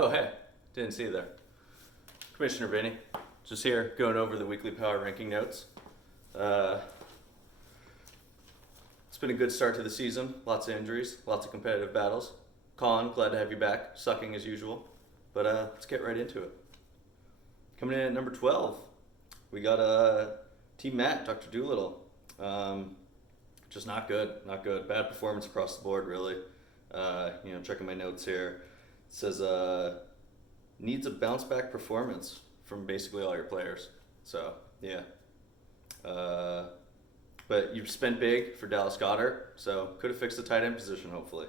Oh, hey, didn't see you there. Commissioner Vinny, just here going over the weekly power ranking notes. Uh, it's been a good start to the season. Lots of injuries, lots of competitive battles. Colin, glad to have you back, sucking as usual. But let's get right into it. Coming in at number 12, we got Team Matt, Dr. Doolittle. Just not good, not good. Bad performance across the board, really. Checking my notes here. It says needs a bounce back performance from basically all your players. So, yeah. But you've spent big for Dallas Goedert, so could have fixed the tight end position, hopefully.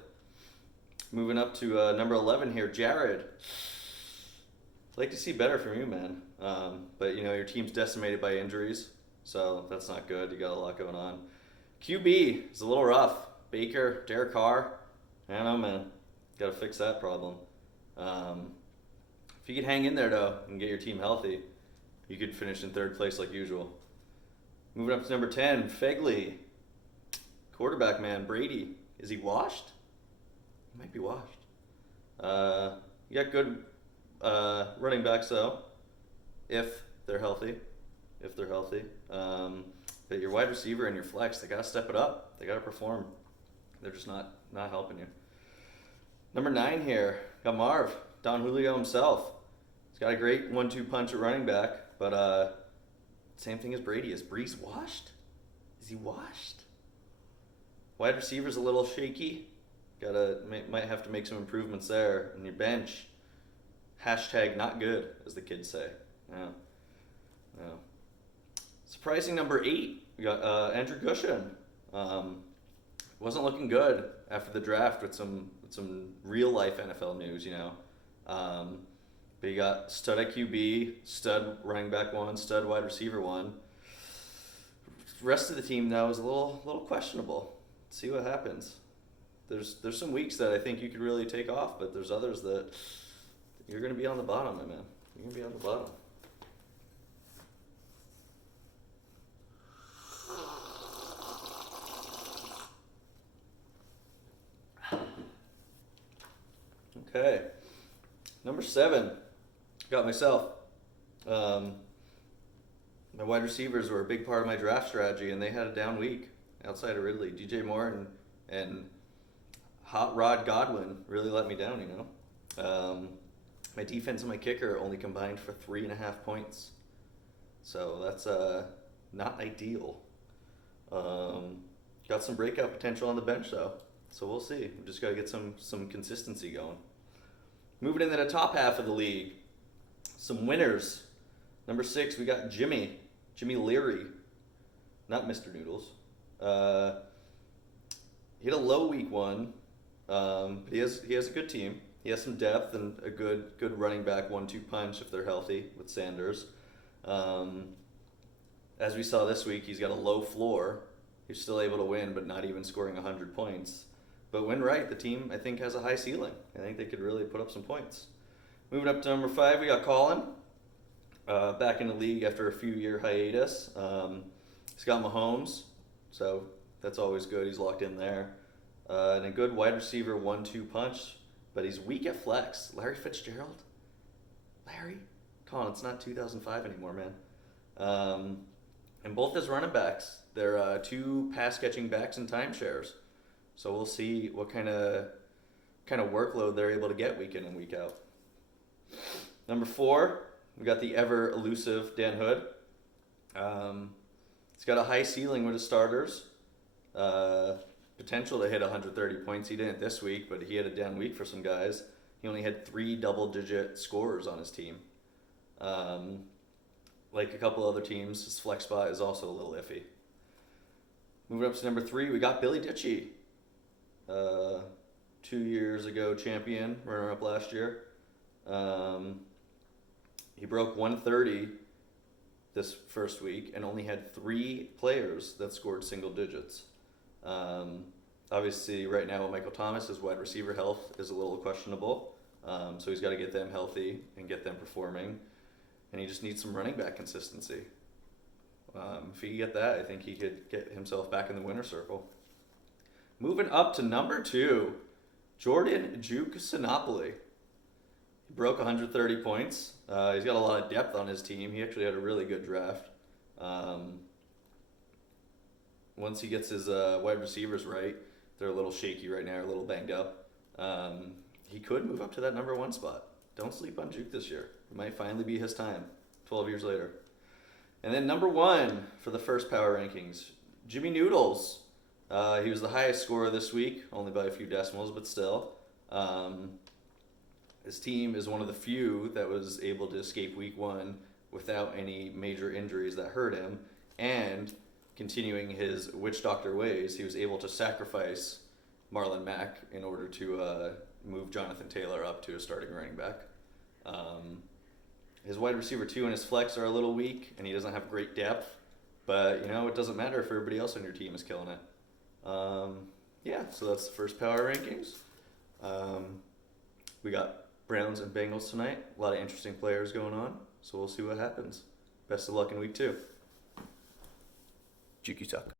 Moving up to number 11 here, Jared. Like to see better from you, man. But your team's decimated by injuries, so that's not good. You got a lot going on. QB is a little rough. Baker, Derek Carr. I don't know, man. Got to fix that problem. If you could hang in there though and get your team healthy, you could finish in third place like usual. Moving up to number 10, Fegley. Quarterback, man. Brady. Is he washed? He might be washed. You got good running backs though, if they're healthy. But your wide receiver and your flex, they gotta step it up. They gotta perform. They're just not helping you. Number 9 here, got Marv, Don Julio himself. He's got a great 1-2 punch at running back, but same thing as Brady. Is Brees washed? Is he washed? Wide receiver's a little shaky. Might have to make some improvements there. And your bench, hashtag not good, as the kids say. Yeah. Surprising number 8, we got Andrew Gushin. Wasn't looking good after the draft with some real life NFL news, But you got stud at QB, stud running back 1, stud wide receiver 1. Rest of the team now is a little questionable. See what happens. There's some weeks that I think you could really take off, but there's others that you're gonna be on the bottom, my man. You're gonna be on the bottom. Okay. Number 7. Got myself. My wide receivers were a big part of my draft strategy, and they had a down week outside of Ridley. DJ Moore and Hot Rod Godwin really let me down, My defense and my kicker only combined for 3.5 points. So that's not ideal. Got some breakout potential on the bench, though. So we'll see. We just got to get some consistency going. Moving into the top half of the league, some winners. Number 6, we got Jimmy Leary, not Mr. Noodles. He had a low week 1, but he has a good team. He has some depth and a good running back 1-2 punch if they're healthy with Sanders. As we saw this week, he's got a low floor. He's still able to win, but not even scoring 100 points. But when right, the team, I think, has a high ceiling. I think they could really put up some points. Moving up to number 5, we got Colin. Back in the league after a few-year hiatus. He's got Mahomes, so that's always good. He's locked in there. And a good wide receiver 1-2 punch, but he's weak at flex. Larry Fitzgerald? Larry? Colin, it's not 2005 anymore, man. And both his running backs, they're 2 pass-catching backs in timeshares. So we'll see what kind of workload they're able to get week in and week out. Number 4, we got the ever elusive Dan Hood. He's got a high ceiling with his starters. Potential to hit 130 points. He didn't this week, but he had a down week for some guys. He only had 3 double-digit scorers on his team. Like a couple other teams, his flex spot is also a little iffy. Moving up to number 3, we got Billy Ditchie. 2 years ago champion, runner-up last year. He broke 130 this first week and only had 3 players that scored single digits. Obviously, right now with Michael Thomas, his wide receiver health is a little questionable. So he's got to get them healthy and get them performing. And he just needs some running back consistency. If he could get that, I think he could get himself back in the winner circle. Moving up to number 2, Jordan Juke Sinopoli. broke 130 points. He's got a lot of depth on his team. He actually had a really good draft. Um, Once he gets his wide receivers right, they're a little shaky right now, a little banged up. He could move up to that number one spot. Don't sleep on Juke this year. It might finally be his time, 12 years later. And then number one for the first power rankings, Jimmy Noodles. He was the highest scorer this week, only by a few decimals, but still. His team is one of the few that was able to escape week one without any major injuries that hurt him. And continuing his witch doctor ways, he was able to sacrifice Marlon Mack in order to move Jonathan Taylor up to a starting running back. His wide receiver 2 and his flex are a little weak, and he doesn't have great depth. But, it doesn't matter if everybody else on your team is killing it. So that's the first power rankings. We got Browns and Bengals tonight. A lot of interesting players going on, so we'll see what happens. Best of luck in week 2. Juke, you suck.